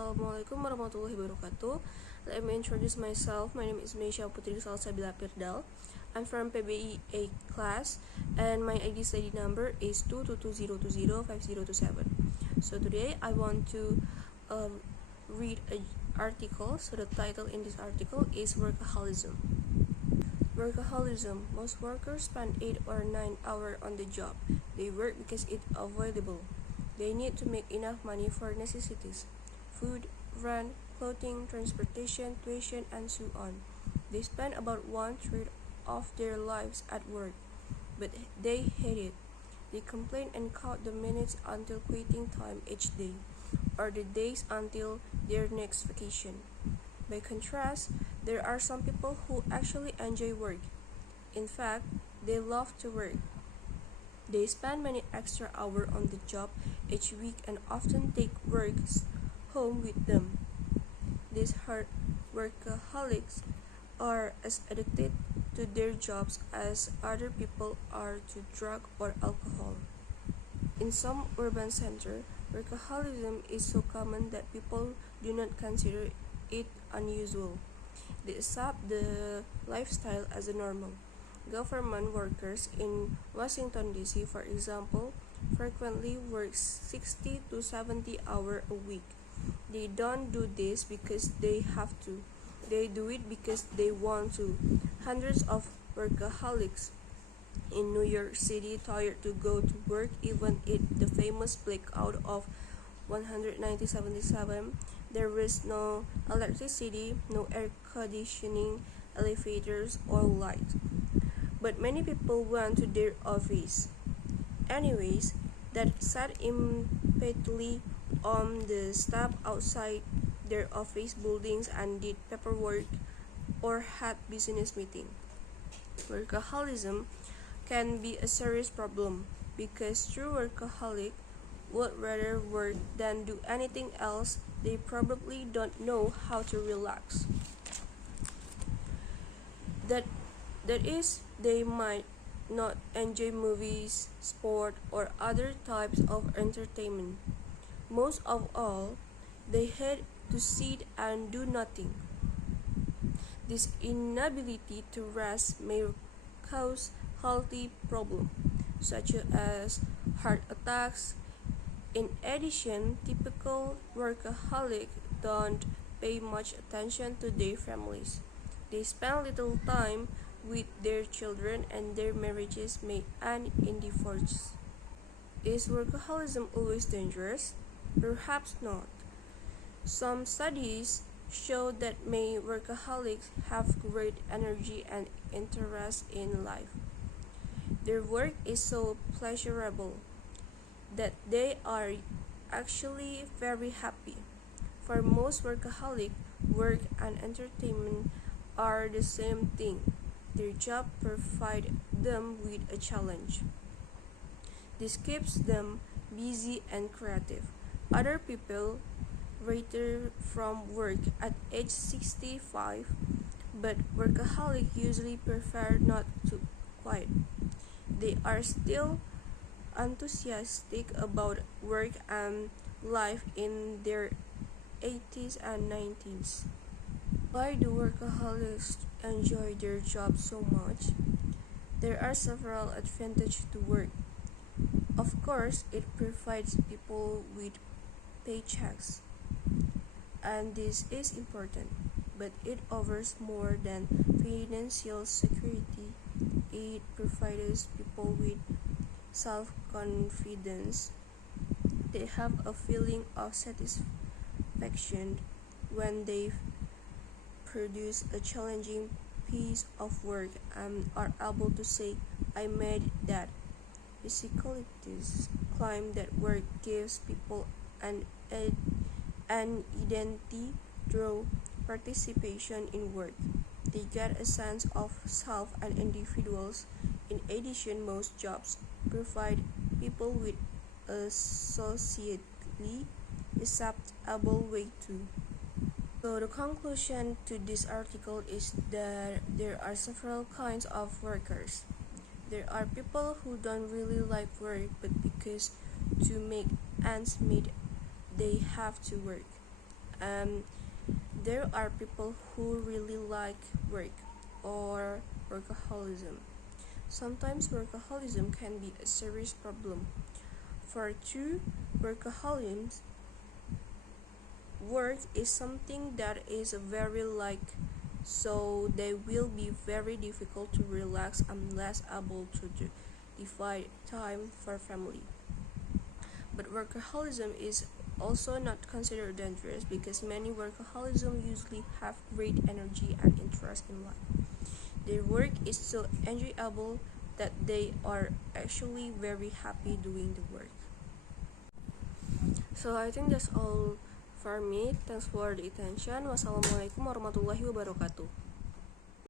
Assalamualaikum warahmatullahi wabarakatuh. Let me introduce myself. My name is Meisya Putri Salsabila Pirdal. I'm from PBI A class, and my ID study number is 22220205027. So today I want to read an article. So the title in this article is workaholism. Workaholism. Most workers spend 8 or 9 hours on the job. They work because it's avoidable. They need to make enough money for necessities: food, rent, clothing, transportation, tuition, and so on. They spend about 1/3 of their lives at work, but they hate it. They complain and count the minutes until quitting time each day, or the days until their next vacation. By contrast, there are some people who actually enjoy work. In fact, they love to work. They spend many extra hours on the job each week and often take work home with them. These hard workaholics are as addicted to their jobs as other people are to drug or alcohol. In some urban centers, workaholism is so common that people do not consider it unusual. They accept the lifestyle as a normal. Government workers in Washington, D.C., for example, frequently work 60 to 70 hours a week. They don't do this because they have to. They do it because they want to. Hundreds of workaholics in New York City tired to go to work even in the famous blackout of 1977. There was no electricity, no air conditioning, elevators, or light. But many people went to their office. Anyways, that sat impatiently on the step outside their office buildings and did paperwork or had business meeting. Workaholism can be a serious problem because true workaholic would rather work than do anything else. They probably don't know how to relax. That is, they might not enjoy movies, sport, or other types of entertainment. Most of all, they hate to sit and do nothing. This inability to rest may cause healthy problems, such as heart attacks. In addition, typical workaholics don't pay much attention to their families. They spend little time with their children, and their marriages may end in divorce. Is workaholism always dangerous? Perhaps not. Some studies show that many workaholics have great energy and interest in life. Their work is so pleasurable that they are actually very happy. For most workaholics, work and entertainment are the same thing. Their job provides them with a challenge. This keeps them busy and creative. Other people retire from work at age 65, but workaholics usually prefer not to quit. They are still enthusiastic about work and life in their 80s and 90s. Why do workaholics enjoy their job so much? There are several advantages to work. Of course, it provides people with paychecks, and this is important, but it offers more than financial security. It provides people with self-confidence. They have a feeling of satisfaction when they produce a challenging piece of work and are able to say, "I made that." Psychologists claim that work gives people an identity through participation in work. They get a sense of self and individuals. In addition, most jobs provide people with a socially acceptable way to. So the conclusion to this article is that there are several kinds of workers. There are people who don't really like work, but because to make ends meet, they have to work. Um, there are people who really like work or workaholism. Sometimes workaholism can be a serious problem. For true workaholics, work is something that is very like, so they will be very difficult to relax unless able to divide time for family. But workaholism is also not considered dangerous because many workaholism usually have great energy and interest in life. Their work is so enjoyable that they are actually very happy doing the work. So I think that's all for me. Thanks for the attention. Wassalamualaikum warahmatullahi wabarakatuh.